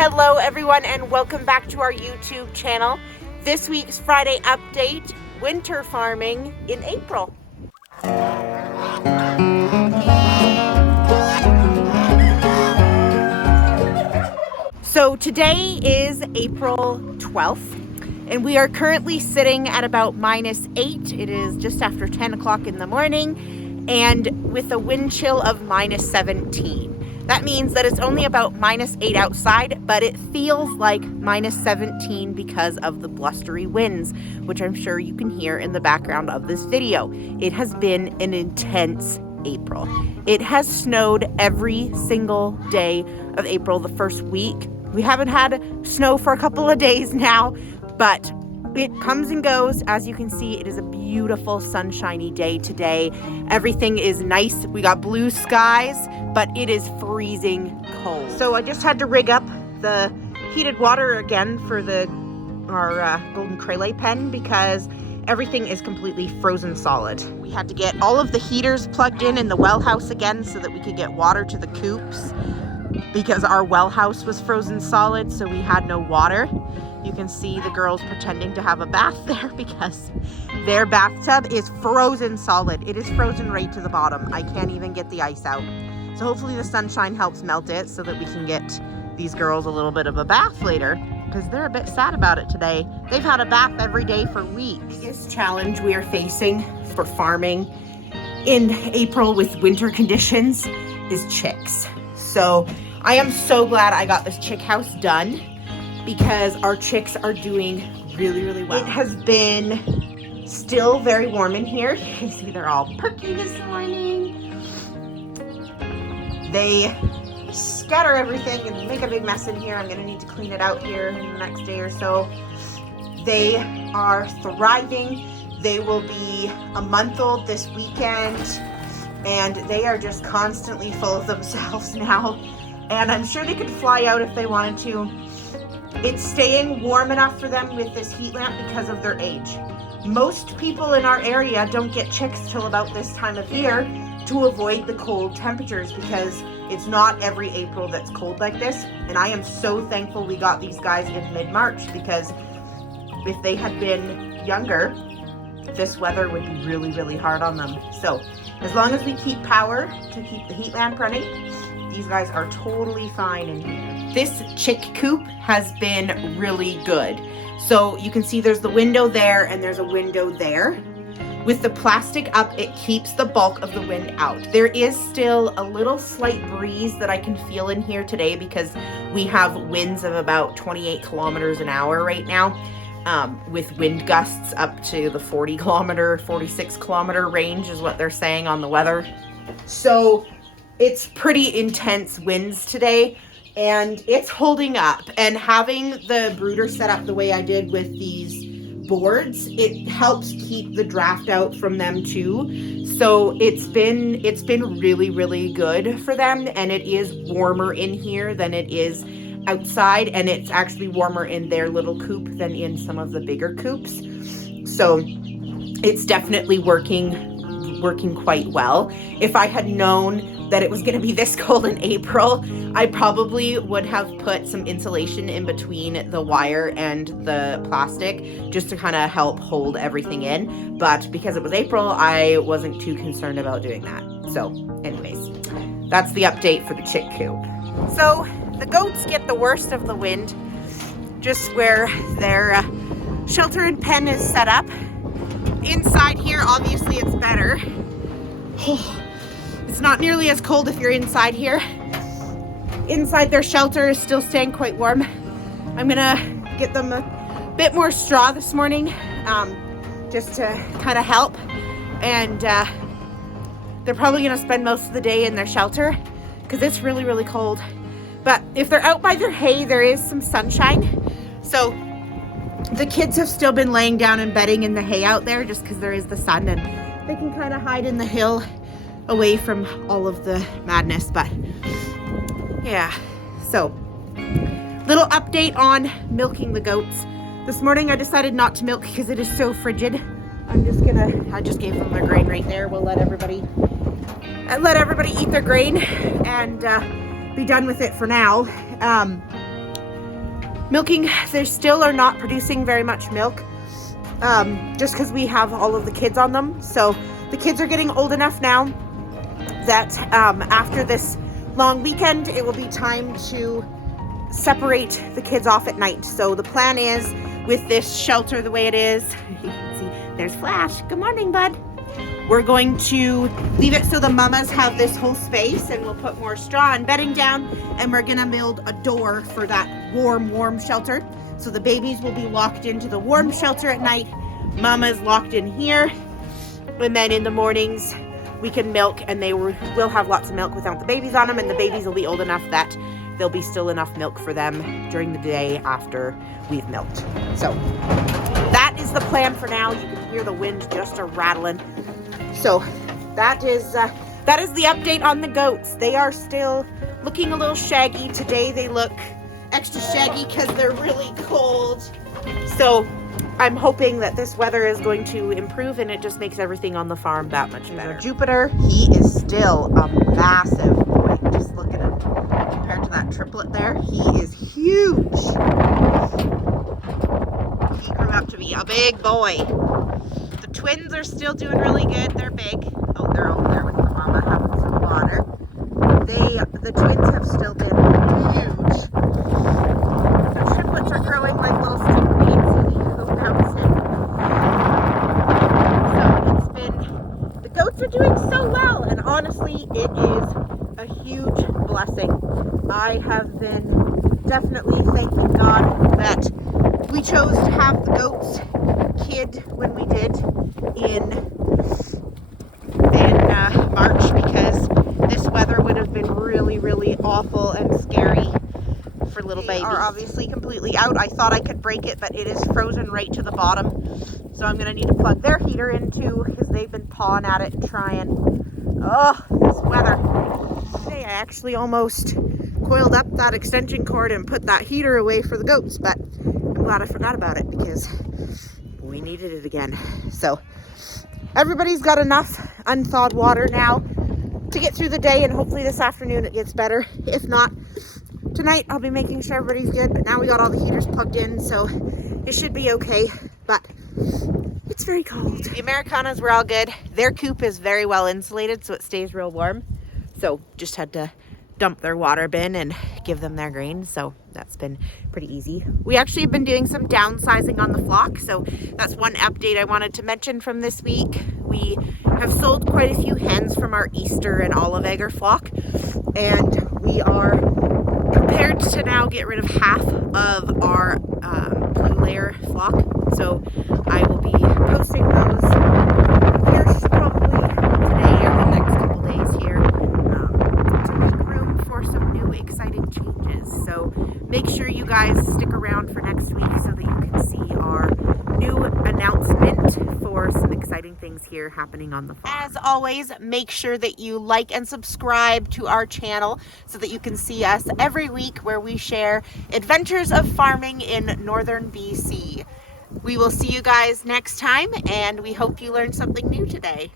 Hello everyone and welcome back to our YouTube channel. This week's Friday update, winter farming in April. So today is April 12th and we are currently sitting at about -8. It is just after 10 o'clock in the morning and with a wind chill of -17. That means that it's only about -8 outside, but it feels like -17 because of the blustery winds, which I'm sure you can hear in the background of this video. It has been an intense April. It has snowed every single day of April the first week. We haven't had snow for a couple of days now, but it comes and goes. As you can see, it is a beautiful sunshiny day today. Everything is nice. We got blue skies, but it is freezing cold. So I just had to rig up the heated water again for our golden craylay pen because everything is completely frozen solid. We had to get all of the heaters plugged in the well house again so that we could get water to the coops because our well house was frozen solid, so we had no water. You can see the girls pretending to have a bath there because their bathtub is frozen solid. It is frozen right to the bottom. I can't even get the ice out. So hopefully the sunshine helps melt it so that we can get these girls a little bit of a bath later because they're a bit sad about it today. They've had a bath every day for weeks. The biggest challenge we are facing for farming in April with winter conditions is chicks. So I am so glad I got this chick house done because our chicks are doing really, really well. It has been still very warm in here. You can see they're all perky this morning. They scatter everything and make a big mess in here. I'm gonna need to clean it out here in the next day or so. They are thriving. They will be a month old this weekend and they are just constantly full of themselves now. And I'm sure they could fly out if they wanted to. It's staying warm enough for them with this heat lamp because of their age. Most people in our area don't get chicks till about this time of year to avoid the cold temperatures because it's not every April that's cold like this. And I am so thankful we got these guys in mid-March because if they had been younger, this weather would be really, really hard on them. So as long as we keep power to keep the heat lamp running, these guys are totally fine in here. This chick coop has been really good. So you can see there's the window there and there's a window there. With the plastic up, it keeps the bulk of the wind out. There is still a little slight breeze that I can feel in here today because we have winds of about 28 kilometers an hour right now, with wind gusts up to the 46 kilometer range is what they're saying on the weather. So it's pretty intense winds today and it's holding up, and having the brooder set up the way I did with these boards, it helps keep the draft out from them too. So it's been really, really good for them, and it is warmer in here than it is outside, and it's actually warmer in their little coop than in some of the bigger coops. So it's definitely working quite well. If I had known that it was going to be this cold in April, I probably would have put some insulation in between the wire and the plastic just to kind of help hold everything in. But because it was April, I wasn't too concerned about doing that. So anyways, that's the update for the chick coop. So the goats get the worst of the wind just where their shelter and pen is set up. Inside here, obviously it's better. It's not nearly as cold if you're inside here. Inside their shelter is still staying quite warm. I'm gonna get them a bit more straw this morning, just to kind of help. And they're probably gonna spend most of the day in their shelter because it's really, really cold. But if they're out by their hay, there is some sunshine. So the kids have still been laying down and bedding in the hay out there just because there is the sun and they can kind of hide in the hill away from all of the madness. But yeah, so little update on milking the goats. This morning I decided not to milk because it is so frigid. I just gave them their grain right there. We'll let everybody eat their grain and be done with it for now. milking. They still are not producing very much milk, just because we have all of the kids on them. So the kids are getting old enough now that after this long weekend, it will be time to separate the kids off at night. So the plan is, with this shelter the way it is, you can see there's Flash. Good morning, bud. We're going to leave it so the mamas have this whole space, and we'll put more straw and bedding down, and we're gonna build a door for that warm shelter. So the babies will be locked into the warm shelter at night, mama's locked in here, and then in the mornings we can milk, and they will have lots of milk without the babies on them, and the babies will be old enough that there'll be still enough milk for them during the day after we've milked. So that is the plan for now. You can hear the wind just rattling. So that is the update on the goats. They are still looking a little shaggy. Today they look extra shaggy because they're really cold. So I'm hoping that this weather is going to improve, and it just makes everything on the farm that much better. Jupiter, he is still a massive boy. Just look at him. Compared to that triplet there, he is huge. He grew up to be a big boy. The twins are still doing really good. They're big. Oh, they're over there with the mama having some water. The twins have still been huge. The triplets are growing like little stick beans, and they go bouncing. So the goats are doing so well, and honestly, it is a huge blessing. I have been definitely thanking God that we chose to have the goats kid when we did in March, because this weather would have been really awful and scary for little babies. They are obviously completely out. I thought I could break it, but it is frozen right to the bottom. So I'm gonna need to plug their heater in too, because they've been pawing at it and trying. Oh, this weather. Today I actually almost coiled up that extension cord and put that heater away for the goats, but I'm glad I forgot about it because we needed it again. So everybody's got enough unthawed water now to get through the day, and hopefully this afternoon it gets better. If not, tonight I'll be making sure everybody's good, but now we got all the heaters plugged in, so it should be okay, but it's very cold. The Americanas were all good. Their coop is very well insulated, so it stays real warm. So just had to dump their water bin and give them their grain, so that's been pretty easy. We actually have been doing some downsizing on the flock, so that's one update I wanted to mention from this week. We have sold quite a few hens from our Easter and olive egger flock, and we are prepared to now get rid of half of our blue layer flock. So I will be posting those here probably today or the next couple days here to make room for some new exciting changes. So make sure you guys stick around for next week so that you can see our new announcement for some exciting things here happening on the farm. As always, make sure that you like and subscribe to our channel so that you can see us every week where we share adventures of farming in northern BC. We will see you guys next time, and we hope you learned something new today.